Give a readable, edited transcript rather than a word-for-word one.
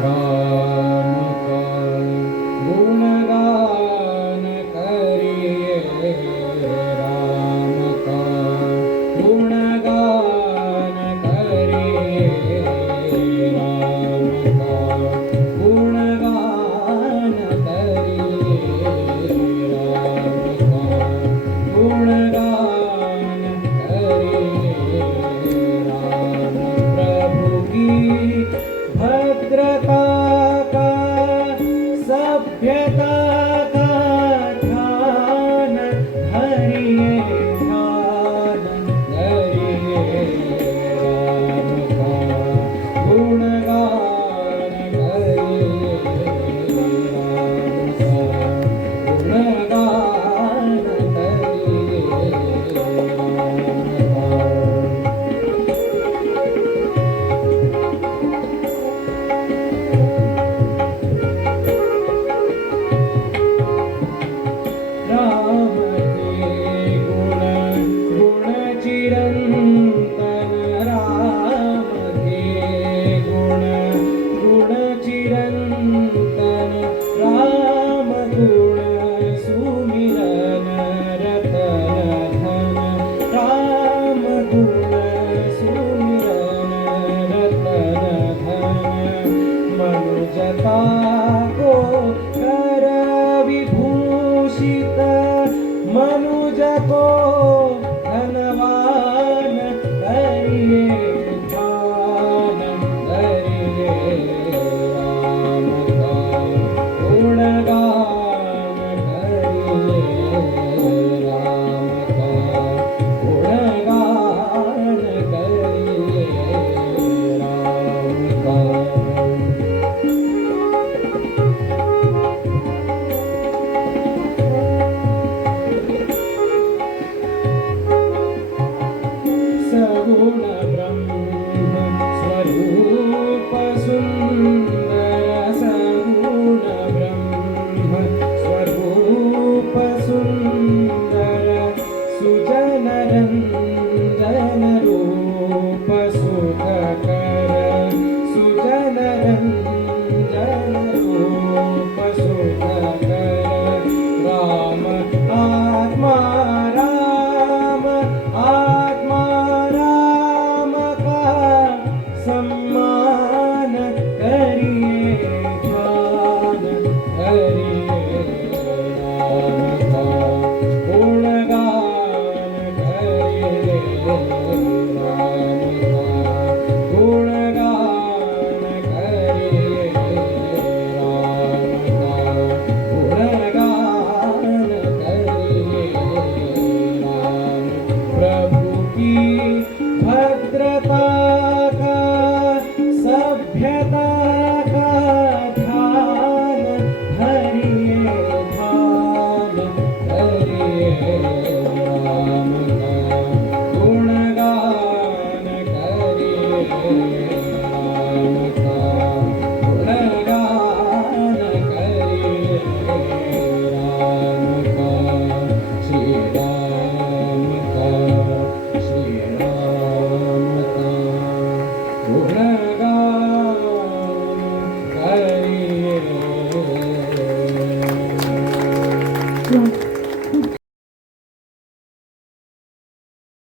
राम का गुणगान करिए, राम का गुणगान करिए, राम का गुणगान करिए, राम का गुणगान करिए, राम प्रभु की भद्रता का, सभ्यता का ध्यान धरिए, ध्यान धरिए, राम का गुणगान करिए, राम का गुणगान करिए, राम के गुण गुण चिरंतन, राम के गुण गुण चिरंतन, राम गुण सुमिरन रतन धन, राम गुण सुमिरन रतन धन, मनुजता को कर विभूषित, मनुज को धनवान करिए, दान करिए, राम का गुणगान करिए, राम का गुणगान करिए, राम का सगुण ब्रह्म स्वरूप सुंदर, सगुण ब्रह्म स्वरूप सुंदर, सुजन रंजन रूप सुखकर, सुजन रंजन रूप सुखकर, राम आत्मा राम आत्मा राम का सम्मान